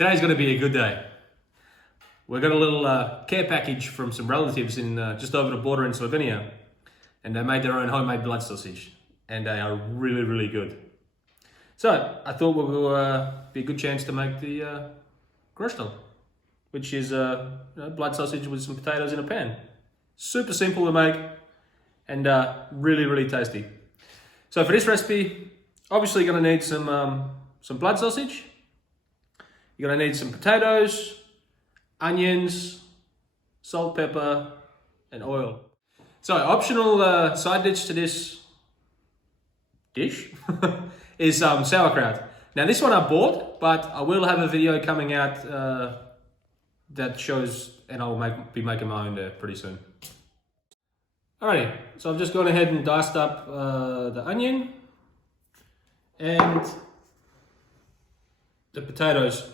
Today's going to be a good day. We've got a little care package from some relatives in just over the border in Slovenia, and they made their own homemade blood sausage, and they are really, really good. So I thought it would be a good chance to make the gröstl, which is blood sausage with some potatoes in a pan. Super simple to make and really, really tasty. So for this recipe, obviously you're going to need some blood sausage. You're going to need some potatoes, onions, salt, pepper, and oil. So optional side dish to this dish is sauerkraut. Now this one I bought, but I will have a video coming out that shows, and I'll be making my own there pretty soon. Alrighty, so I've just gone ahead and diced up the onion and the potatoes.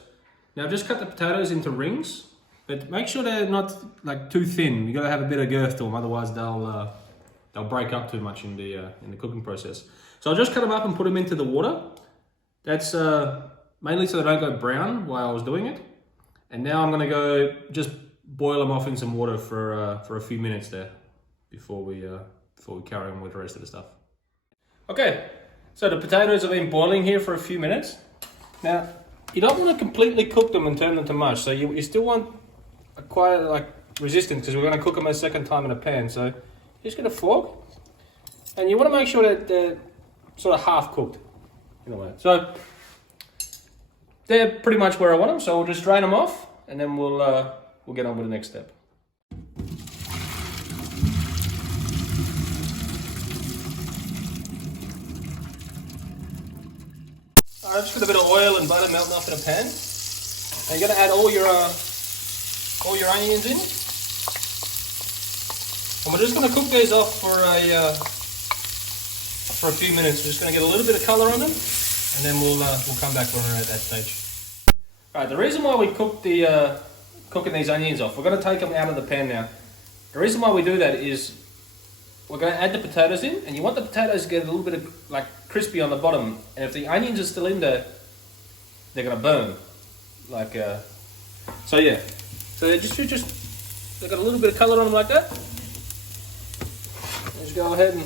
Now I've just cut the potatoes into rings, but make sure they're not like too thin. You got to have a bit of girth to them, otherwise they'll break up too much in the cooking process. So I'll just cut them up and put them into the water. That's mainly so they don't go brown while I was doing it. And now I'm going to go just boil them off in some water for a few minutes there before we carry on with the rest of the stuff. Okay, so the potatoes have been boiling here for a few minutes. Now you don't want to completely cook them and turn them to mush, so you still want quite like resistance, because we're going to cook them a second time in a pan. So just get a fork, and you want to make sure that they're sort of half cooked in a way. So they're pretty much where I want them, so we'll just drain them off, and then we'll get on with the next step. Alright, just got a bit of oil and butter melting off in a pan, and you're going to add all your onions in, and we're just going to cook these off for a few minutes. We're just going to get a little bit of colour on them, and then we'll come back when we're at that stage. Alright, the reason why we cook cooking these onions off, we're going to take them out of the pan now. The reason why we do that is we're going to add the potatoes in, and you want the potatoes to get a little bit of like crispy on the bottom, and if the onions are still in there, they're going to burn. Like so yeah. So they they've got a little bit of colour on them like that. Just go ahead and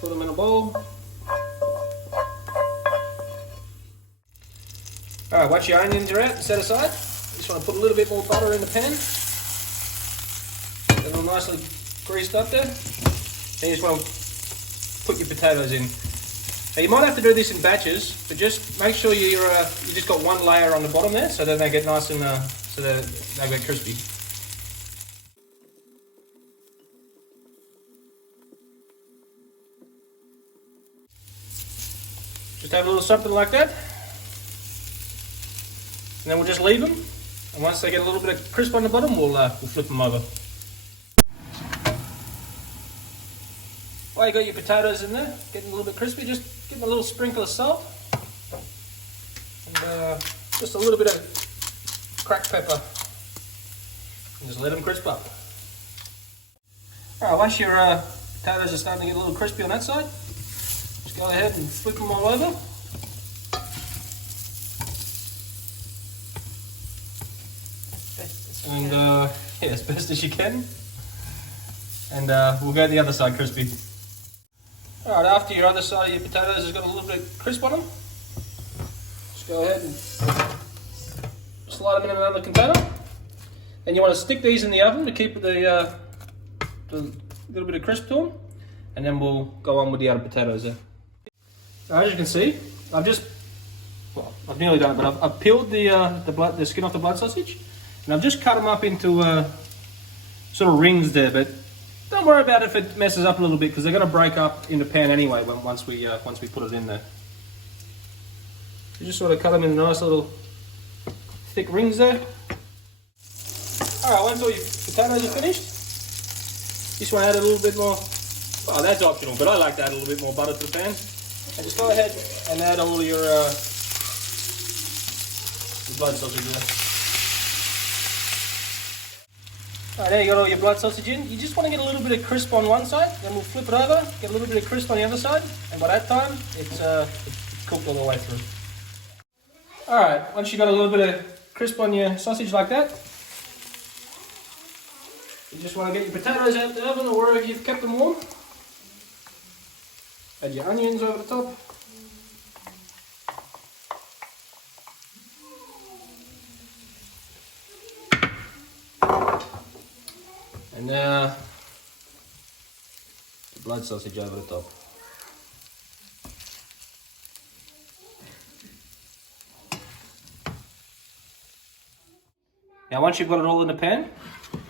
put them in a bowl. Alright, once your onions are out and set aside, just want to put a little bit more butter in the pan. Get them nicely greased up there. Then you just want to put your potatoes in. Now you might have to do this in batches, but just make sure you just got one layer on the bottom there, so then they get nice and so they get crispy. Just have a little something like that, and then we'll just leave them. And once they get a little bit of crisp on the bottom, we'll flip them over. While you got your potatoes in there, getting a little bit crispy, just give them a little sprinkle of salt, and just a little bit of cracked pepper, and just let them crisp up. Alright, once your potatoes are starting to get a little crispy on that side, just go ahead and flip them all over. And yeah, as best as you can. And we'll go the other side crispy. Alright, after your other side of your potatoes has got a little bit of crisp on them, just go ahead and slide them in another container. And you want to stick these in the oven to keep the little bit of crisp to them. And then we'll go on with the other potatoes there. As you can see, I've nearly done it, but I've peeled the skin off the blood sausage. And I've just cut them up into sort of rings there, but don't worry about it if it messes up a little bit, because they're going to break up in the pan anyway once we put it in there. You just sort of cut them in nice little thick rings there. Alright, once all your potatoes are finished, you just want to add a little bit more, well, that's optional, but I like to add a little bit more butter to the pan. And just go ahead and add all your blood sausage there. Alright, there you got all your blood sausage in. You just want to get a little bit of crisp on one side, then we'll flip it over, get a little bit of crisp on the other side, and by that time, it's cooked all the way through. Alright, once you've got a little bit of crisp on your sausage like that, you just want to get your potatoes out the oven or wherever you've kept them warm. Add your onions over the top. And now, the blood sausage over the top. Now once you've got it all in the pan,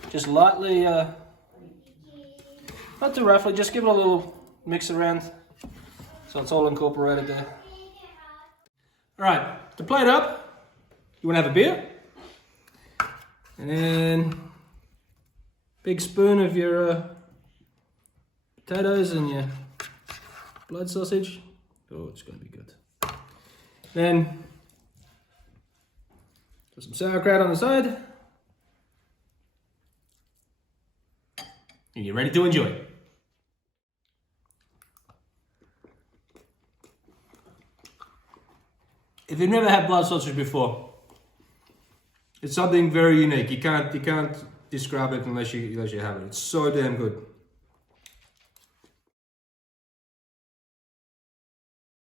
just lightly, not too roughly, just give it a little mix around so it's all incorporated there. Alright, to plate up, you want to have a beer. And then big spoon of your potatoes and your blood sausage. Oh, it's going to be good. Then put some sauerkraut on the side. And you're ready to enjoy. If you've never had blood sausage before, it's something very unique. You can't describe it unless you have it. It's so damn good.